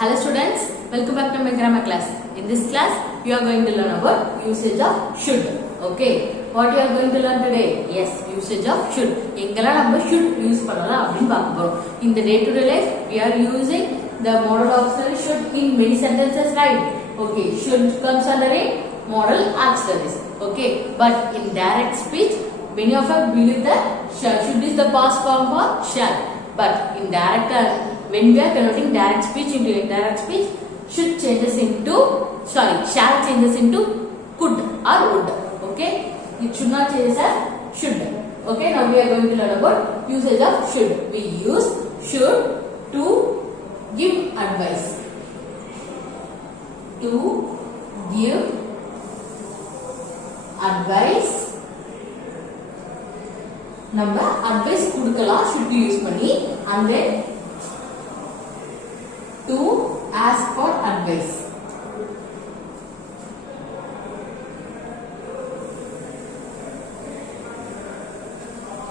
Hello students, welcome back to my grammar class. In this class, you are going to learn about usage of should. Okay, what you are going to learn today? Yes, usage of should. எங்கெல்லாம் நம்ம should use பண்ணலாம் அப்படின்னு பார்க்க போறோம். In the day-to-day life, we are using the modal auxiliary should in many sentences, right? Okay, should comes under a modal auxiliaries. Okay, but in direct speech, many of us believe that should is the past form for shall. But in direct, when we are converting direct speech into indirect speech, should changes into shall changes into could or would. Okay, it should not change as should. Okay, now we are going to learn about usage of should. We use should to give advice. To give advice. நம்ம advice கொடுக்கலாம் should use பண்ணி, and then to ask for advice.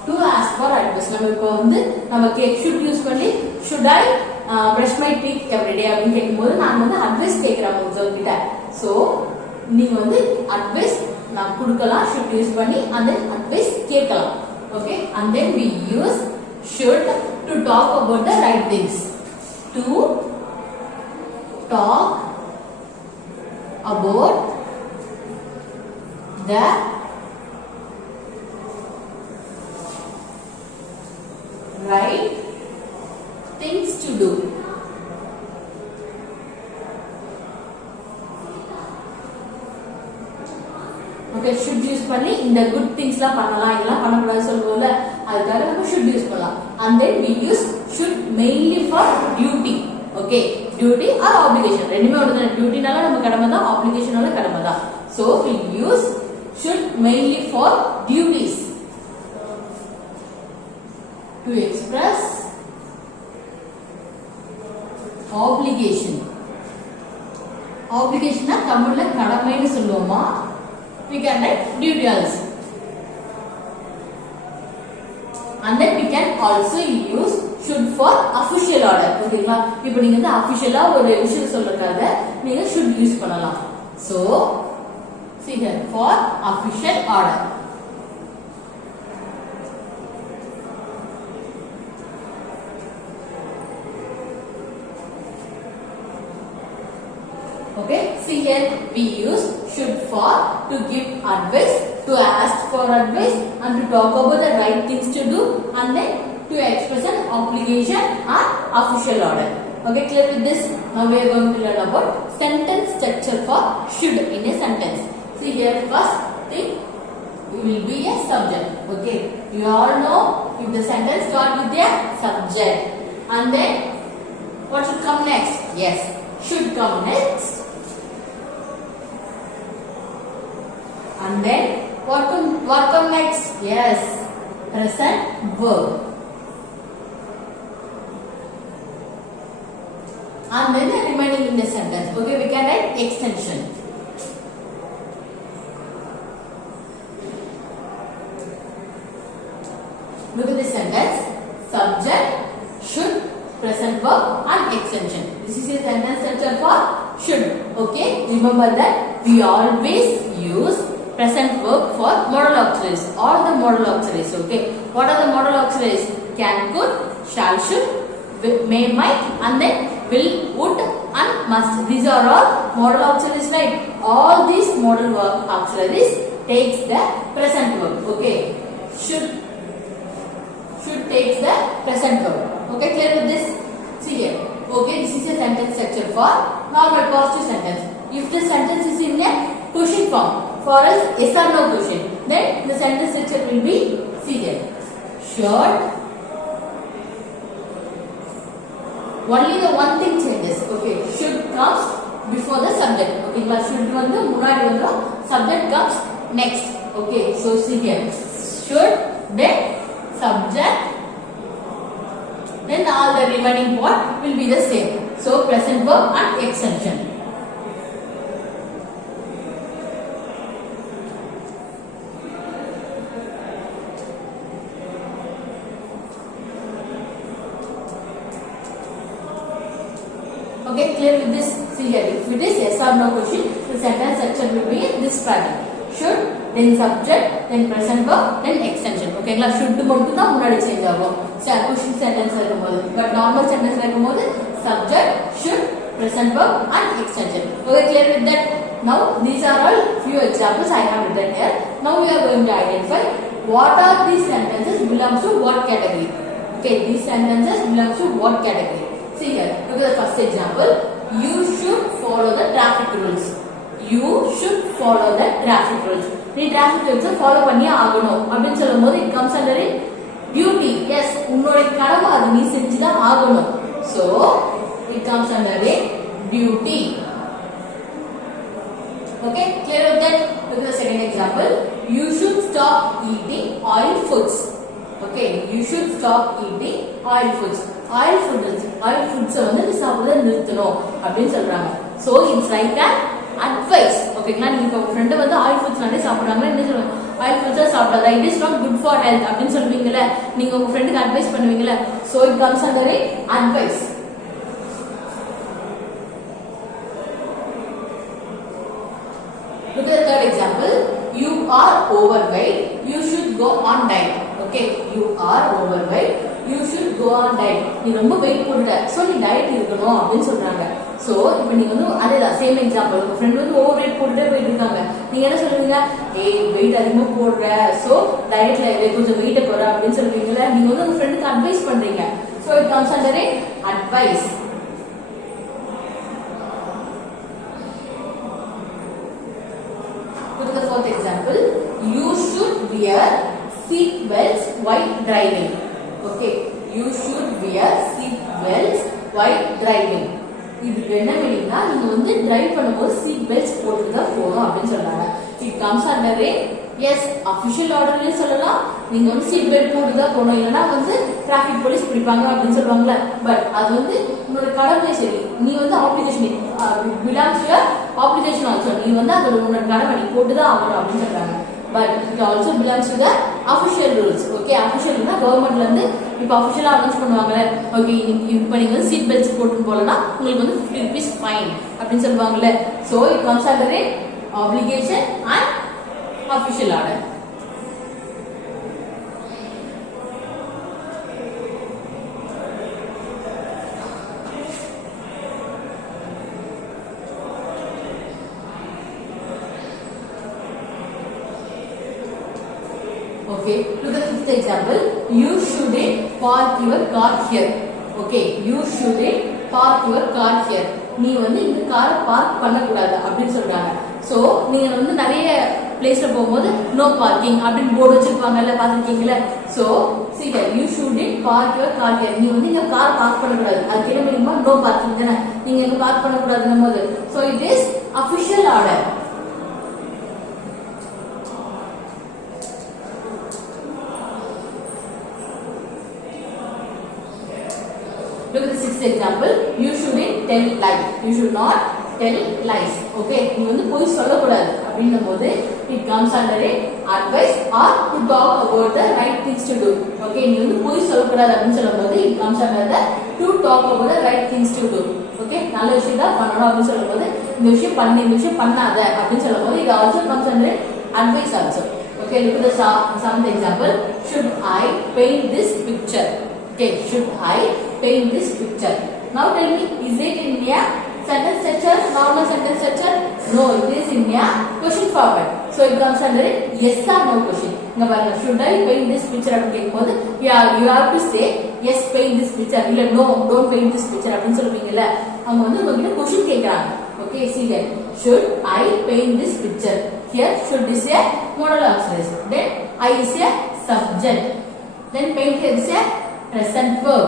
To ask for advice. நம்ம இப்போ வந்து நம்ம should use பண்ணி should I brush my teeth every day அப்படின்னு கேட்கும்போது நான் வந்து advice கேட்கிறேன் உங்ககிட்ட. So நீங்க வந்து advice நான் கொடுக்கலாம் should use பண்ணி, and then advice கேட்கலாம். Okay, and then we use should to talk about the right things. To talk about the right things to do. Okay, should use பண்ணி இந்த good things லாம் பண்ணலாம் இதெல்லாம் பண்ண கூடாது சொல்லுவோம்ல, அதுக்காக நம்ம should use பண்ணலாம். And then we use should mainly for duty. Okay, duty or obligation ரெண்டுமே ஒண்ணுதான். dutyனால நம்ம கடமை தான், obligationனால கடமை தான். So we use should mainly for duties. To express obligation. obligation னா தமிழ்ல கடமைன்னு சொல்லுவோமா, we can write duty also. And then we can also use should for official order. ஓகேங்களா, இப்போ நீங்க வந்து officially ஒரு விஷயம் சொல்றதுக்காக நீங்க should யூஸ் பண்ணலாம். So see here, for official order. Okay, see here we use should for to give advice, to ask for advice, and to talk about the right things to do, and then to express an obligation or official order. Okay, clear with this? Now we are going to learn about sentence structure for should in a sentence. See here, first thing will be a subject. Okay, you all know if the sentence start with a subject, and then what should come next? Yes, should come next. And then what come next? Yes, present verb. And then the remaining in the sentence. Okay, we can write extension. Look at this sentence. Subject, should, present verb and extension. This is a sentence structure for should. Okay, remember that we always use present verb for modal auxiliaries. All the modal auxiliaries. Okay, what are the modal auxiliaries? Can, could, shall, should, may, might, and then will, would, and must. These are all modal auxiliaries, right? All these modal verb auxiliaries takes the present verb. Okay, should takes the present verb. Okay, clear with this? See here. Okay, this is a sentence structure for normal positive sentence. If the sentence is in a question form, for us yes or no question, then the sentence structure will be, see here, should. Only the one thing changes. Okay, should comes before the subject. Okay, should வந்து முன்னாடி வந்துரும், subject comes next. Okay, so see here, should, then subject, then all the remaining part will be the same. So present verb and extension. Okay, clear with this? See here, if it is yes or no question, the sentence structure will be in this pattern. Should, then subject, then present verb, then extension. Okay, should மட்டும் தான் முன்னாடி change ஆகும். Question sentence இருக்கும்போது, but normal sentence இருக்கும்போது subject, should, present verb and extension. Okay, clear with that? Now these are all few examples I have written here. Now we are going to identify what are these sentences belongs to what category. Okay, these sentences belongs to what category. See here, look at the first example. You should follow the traffic rules. You should follow the traffic rules. The traffic rules follow பண்ணியே ஆகணும் அப்படினு சொல்லும்போது it comes under a duty. Yes, உன்னோட கடமை அது நீ செஞ்சு தான் ஆகணும். So it comes under a duty. Okay, clear with that? Look at the second example. You should stop eating oil foods. Okay, you should stop eating oil foods. Oil foods வந்து நீ சாப்பிடுறத நிறுத்தணும் அப்படினு சொல்றாங்க. So it's like an advice. ஓகேங்களா, நீங்க உங்க friend வந்து ஆயில் ஃபுட்ஸ் நிறைய சாப்பிடுறாங்களா, என்ன சொல்லுவாங்க, ஆயில் ஃபுட்ஸ் சாப்பிடாத, it is not good for health அப்படின்னு சொல்லுவீங்கல்ல, நீங்க உங்க ஃப்ரெண்டுக்கு advice பண்ணுவீங்கல்ல. So it comes under a advice. Look at the third example. You are overweight. You should go on diet. Okay, you are overweight. You should go on diet. நீ ரொம்ப wait போட்டுட்ட, so நீ diet இருக்கணும் அப்படின்னு சொல்றாங்க. So இப்போ நீங்க வந்து அதேதான் சேம் எக்ஸாம்பிள், உங்க ஃப்ரெண்ட் வந்து ஓவர் வெயிட் போட்டுட்டே போயிட்டு இருக்காங்க, நீங்க என்ன சொல்லுவீங்க, ஏய் வெயிட் அதிகமா போடுற, சோ டயட்ல கொஞ்சம் வெயிட்ட குறை அப்படின்னு சொல்லுவீங்கல்ல. நீங்க வந்து உங்க ஃப்ரெண்டுக்கு அட்வைஸ் பண்றீங்க. So it comes under advice. Look at the fourth example. You should wear seat belts while driving. Okay, you should wear seat belts while driving. இது என்ன மீனிங்னா, நீங்க வந்து டிரைவ் பண்ணும்போது சீட் பெல்ட்ஸ் போட்டு தான் போகணும் அப்படின்னு சொல்றாங்க. It comes under a yes official orderலயே சொல்லலாம், நீங்க வந்து சீட் பெல்ட் போட்டு தான் போகணும், இல்லனா வந்து டிராஃபிக் போலீஸ் பிடிப்பாங்க அப்படின்னு சொல்லுவாங்கல. பட் அது வந்து உன்னோட கடமை, சரி நீ வந்து application belongs to application also, நீ வந்து அது உன்னோட கடமை, நீ போட்டு தான் ஆகணும் அப்படின்னு சொல்றாங்க. But it also belongs to the official rules. Okay, official na governmentல இருந்து இப்ப official announce பண்ணுவாங்கல, ஓகே இப்போ நீங்க வந்து சீட் பெல்ட்ஸ் போட்டு போலனா உங்களுக்கு வந்து 50 rupees fine அப்படினு சொல்வாங்கல. So it comes under a obligation and official order. Okay, look at the fifth example. You shouldn't park your car here. Okay, you shouldn't park your car here. நீ வந்து இந்த காரை park பண்ண கூடாது அப்படின்னு சொல்றாங்க. So நீங்க வந்து நிறைய பிளேஸ்ல போகும்போது நோ பார்க்கிங் அப்படின்னு போர்டு வச்சிருப்பாங்கல்ல, பாத்துருக்கீங்கல்ல. So see here, you shouldn't park your car here. நீ வந்து இங்க கார் பார்க் பண்ண கூடாது, அதுக்கு என்ன மீனிங்னா நோ பார்க்கிங் தானே, நீங்க இங்க பார்க் பண்ண கூடாதுன்னும் போது. So it is official order. Look at the sixth example. You shouldn't tell lies. You should not tell lies. Okay, நீ வந்து பொய் சொல்லக்கூடாது அப்படின்னும்போது it comes under a advice or to talk about the right things to do. Okay, நீ வந்து பொய் சொல்லக்கூடாது அப்படின்னு சொல்லும்போது it comes under the to talk about the right things to do. Okay, நல்ல விஷயம் தான் பண்ணணும் அப்படின்னு சொல்லும்போது இந்த விஷயம் பண்ணு, இந்த விஷயம் பண்ணாத அப்படின்னு சொல்லும்போது it also comes under advice also. Okay, look at the seventh example. Should I paint this picture? Okay, should I paint this picture? Now tell me, is it in a sentence structure, normal sentence structure? No, it is in a question format. So it comes under a yes or no question. இங்க பாருங்க, should I paint this picture அப்படி கேக்கும்போது you have to say yes paint this picture, இல்ல no don't paint this picture அப்படினு சொல்லுவீங்கல. அவங்க வந்து உங்ககிட்ட question கேக்குறாங்க. Okay, see that. Should I paint this picture? Here should is a modal auxiliary. Then I is a subject. Then paint here is a present verb.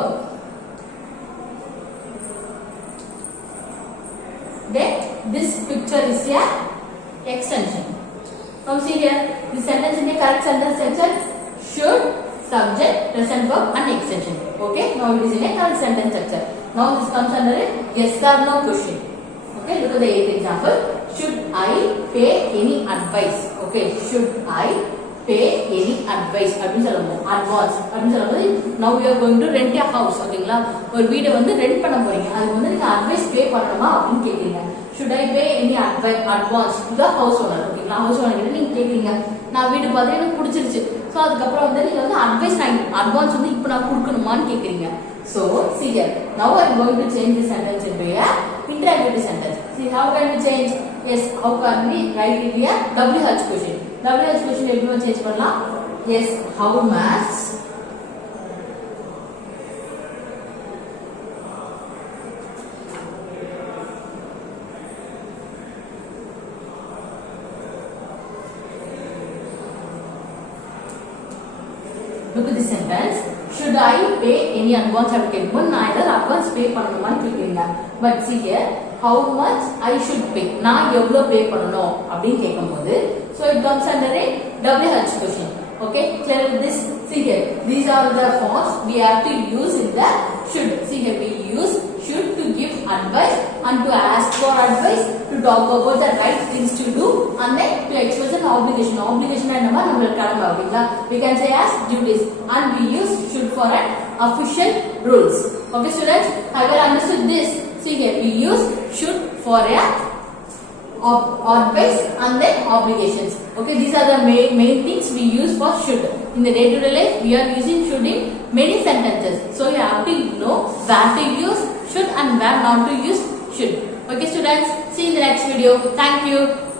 Then this picture is a extension. Now see here, the sentence in a correct sentence structure: should, subject, present verb and extension. Okay, now it is in a correct sentence structure. Now this comes under a yes or no question. Okay, look at the eighth example. Should I pay any advice? Okay, should I pay any advice அப்படின்னு சொல்லும்போது advance அப்படின்னு சொல்லும்போது now you are going to rent a house. ஓகேங்களா, ஒரு வீடை வந்து rent பண்ண போறீங்க, அதுக்கு வந்து நீங்க அட்வைஸ் பே பண்ணணுமா அப்படின்னு கேக்குறீங்க. should I pay any advance to the house owner? ஓகேங்களா, ஹவுஸ் ஓனர் கிட்ட நீங்க கேக்குறீங்க, நான் வீடு பார்த்து எனக்கு பிடிச்சிருச்சு, சோ அதுக்கப்புறம் வந்து நீங்க வந்து அட்வான்ஸ் வந்து இப்போ நான் கொடுக்கணுமான்னு கேக்குறீங்க. So see here, now I am going to change this sentence into a interrogative sentence. See how can we change? Yes, how can we write it here? WH question. WH question எப்படி change பண்ணலாம்? Yes, how much look at this sentence. Should I pay any advance? அப்படி கேட்கும்போது நான் ஏதாவது advance pay பண்ணணுமான்னு கேட்குறீங்க. But see here, how much I should pay, நான் எவ்வளவு பே பண்ணணும் அப்படின்னு கேட்கும்போது so it comes under a WH question. Okay, clear with this? See here, these are the forms we have to use in the should. See here, we use should to give advice and to ask for advice, to talk about the right things to do, and then to express an obligation. Obligation என்னமா நம்மளுக்கு கடமை அப்படிங்களா, we can say as duties, and we use should for an official rules. Okay students, have you understood this? See here, we use should for a advice and then obligations. Okay, these are the main things we use for should. In the day-to-day life, we are using should in many sentences. So you have to know where to use should and where not to use should. Okay students, see you in the next video. Thank you.